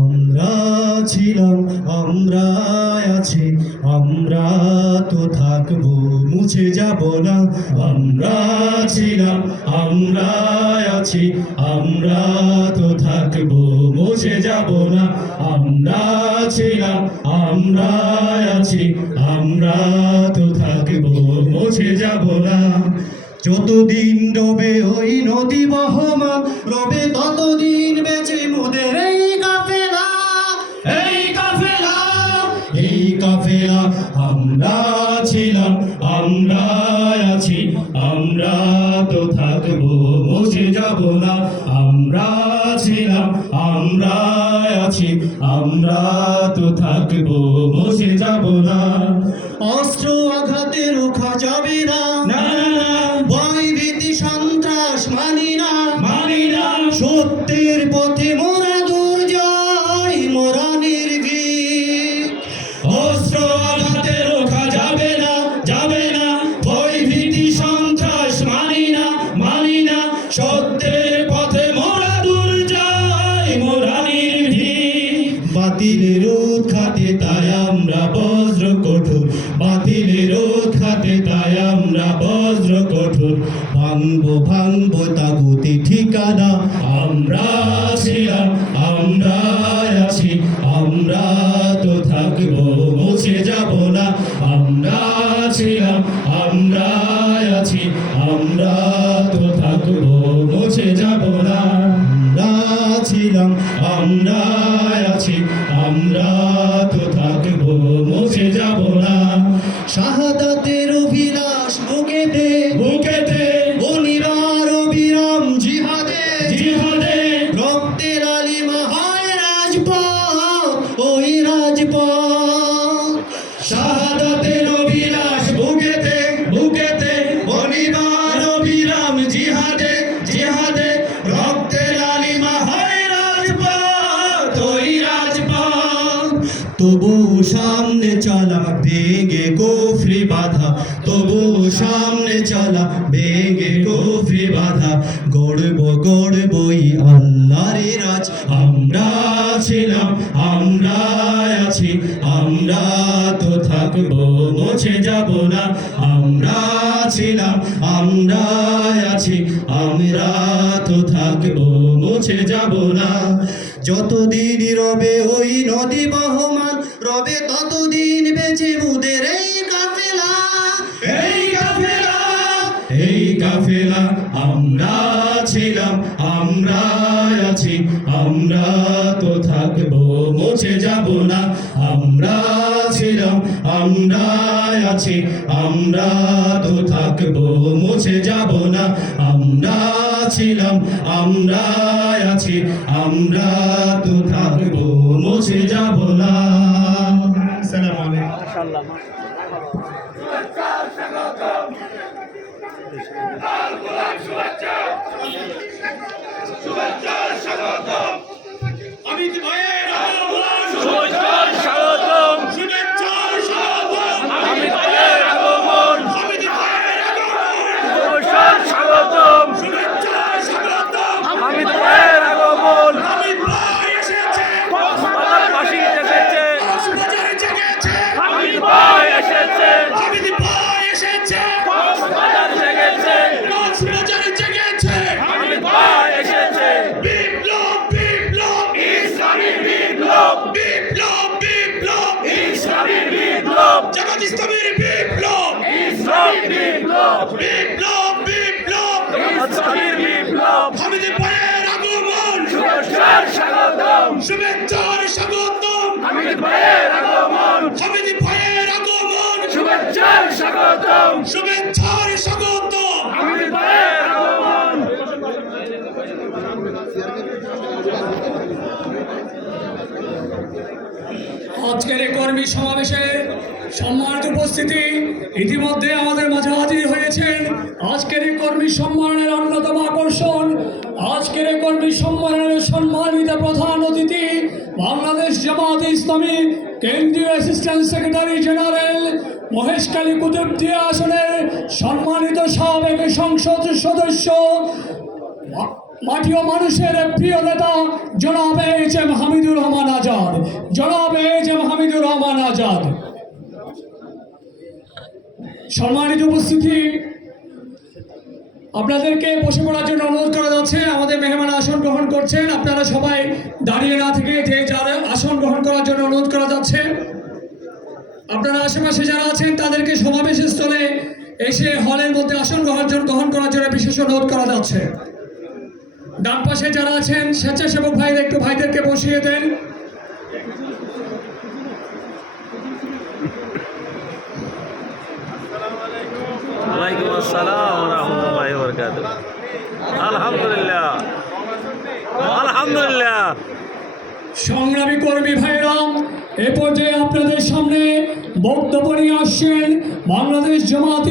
আমরা ছিলাম, আমরা আছি, আমরা তো থাকবো, মুছে যাব না। আমরা ছিলাম, আমরা আছি, আমরা তো থাকবো, মুছে যাব না। আমরা ছিলাম, আমরা আছি, আমরা তো থাকবো, মুছে যাব না। যতদিন রবে ওই নদী বহমান, রবে ততদিন বেঁচে মোদের এই কাফেলা, এই কাফেলা, এই কাফেলা। আমরা ছিলাম, আমরা আছি, আমরা তো থাকবো, মুছে যাব না। আমরা ছিলাম, আমরা আছি, আমরা তো থাকবো, মুছে যাব না। অস্ত্র আঘাতে রোখা যাবে না, না না না। ভয় ভীতি সন্ত্রাস মানি না, মানি না। সত্যের পথে মোরা দূর যাই, মোরা নির্ভীক। অস্ত্র আঘাতে রোখা যাবে না, যাবে না। ভয় ভীতি সন্ত্রাস মানি না, মানি না। সত্যের পথে মোরা দূর যাই, মোরা নির্ভীক। বাতিলের উৎখাতে তাই আমরা বজ্র কঠোর, বাতিলের উৎখাতে তাই আমরা বজ্র কঠোর। ভাঙবো ভাঙবো তাগুতি ঠিকানা। আমরা ছিলাম, আমরা আছি, আমরা তো থাকবো, মুছে যাব না। আমরা ছিলাম, আমরা আছি, আমরা তো থাকবো, মুছে যাব না। আমরা ছিলাম, আমরা আছি, আমরা তো থাকবো, মুছে যাব না। শাহাদাতের অভিলাষ বুকেতে, বুকেতে। অনিবার অবিরাম জিহাদে, জিহাদে। রক্তের লালিমা হয় রাজপথ, ওই রাজপথ। শাহাদাতের অভিলাষ বুকেতে, বুকেতে। অনিবার অবিরাম জিহাদে, জিহাদে। রক্তের লালিমা হয় রাজপথ, ওই রাজপথ। তবু সামনে চলা বেগে কুফরি বাধা, তবু সামনে চলা বেগে কুফরি বাধা। গড়ব গড়বই আল্লাহর রাজ। আমরা ছিলাম, আমরা আছি, আমরা তো থাকবো, মুছে যাব না। আমরা ছিলাম, আমরা আছি, আমরা তো থাকবো, মুছে যাব না। যতদিন রবে ওই নদী বহমান, রবে ততদিন বেঁচে মোদের এই কাফেলা, এই কাফেলা, এই কাফেলা। আমরা ছিলাম, আমরা আছি, আমরা তো থাকবো, মুছে যাব না। আমরা ছিলাম, আমরা আছি, আমরা তো থাকবো, মুছে যাব না। আমরা ছিলাম, আমরা আছি, আমরা তো থাকবো, মুছে যাব না। আসসালামু আলাইকুম। অমিত ভাইয়ের আগমন, শুভেচ্ছা স্বাগতম, শুভেচ্ছা স্বাগতম। অমিত ভাইয়ের আগমন, অমিত ভাইয়ের আগমন, শুভেচ্ছা স্বাগতম, শুভেচ্ছা স্বাগতম। অমিত ভাইয়ের আগমন। অমিত ভাই এসেছে, কক্সবাজার বাসী এসেছে, কক্সবাজার জেগেছে। অমিত ভাই এসেছে, অমিত ভাই এসেছে, কক্সবাজার জেগেছে, কক্সবাজার জেগেছে। অমিত ভাই এসেছে। বিপ্লব, বিপ্লব, ইসলামী বিপ্লব, বিপ্লব, বিপ্লব, ইসলামী বিপ্লব, জামাত ইসলামের বিপ্লব, ইসলামী বিপ্লব, বিপ্লব, বিপ্লব। ইসলামী বিপ্লব। অমিত ভাইয়ের আগমন, শুভেচ্ছার স্বাগতম, শুভেচ্ছার স্বাগতম। অমিত ভাইয়ের আগমন, অমিত ভাইয়ের আগমন, শুভেচ্ছার স্বাগতম, শুভেচ্ছার স্বাগতম। অমিত ভাইয়ের আগমন। আজকের এই কর্মী সমাবেশে সম্মানিত উপস্থিতি, ইতিমধ্যে আমাদের মাঝে হাজির হয়েছেন আজকের এই কর্মী সম্মেলনের অন্যতম আকর্ষণ। আজকের এই কর্মী সম্মেলনের সম্মানিত প্রধান অতিথি বাংলাদেশ জামাত ইসলামী কেন্দ্রীয় assistant secretary general Maheshkhali Kutubdia আসনের সম্মানিত সাবেক সংসদ সদস্য মাটি ও মানুষের প্রিয় নেতা জনাব এইচ এম হামিদুর রহমান আজাদ, জনাব এইচ এম হামিদুর রহমান আজাদ। সম্মানিত উপস্থিতি, আপনাদেরকে বসে পড়ার জন্য অনুরোধ করা যাচ্ছে। আমাদের মেহমান আসন গ্রহণ করছেন, আপনারা সবাই দাঁড়িয়ে না থেকে যে যার আসন গ্রহণ করার জন্য অনুরোধ করা যাচ্ছে। আপনারা আশেপাশে যারা আছেন তাদেরকে সমাবেশ স্থলে এসে হলের মধ্যে আসন গ্রহণ করার জন্য বিশেষ অনুরোধ করা যাচ্ছে। ডান পাশে যারা আছেন স্বেচ্ছাসেবক ভাইরা একটু ভাইদেরকে বসিয়ে দেন। ওয়ালাইকুম আসসালাম ওয়া রাহমাতুল্লাহি ওয়া বারাকাতুহু। আলহামদুলিল্লাহ আলহামদুলিল্লাহ। সংগ্রামী কর্মী ভাইরাম, এ পর্যায়ে আপনাদের সামনে বক্তব্য নিয়ে আসছেন বাংলাদেশ জামায়াত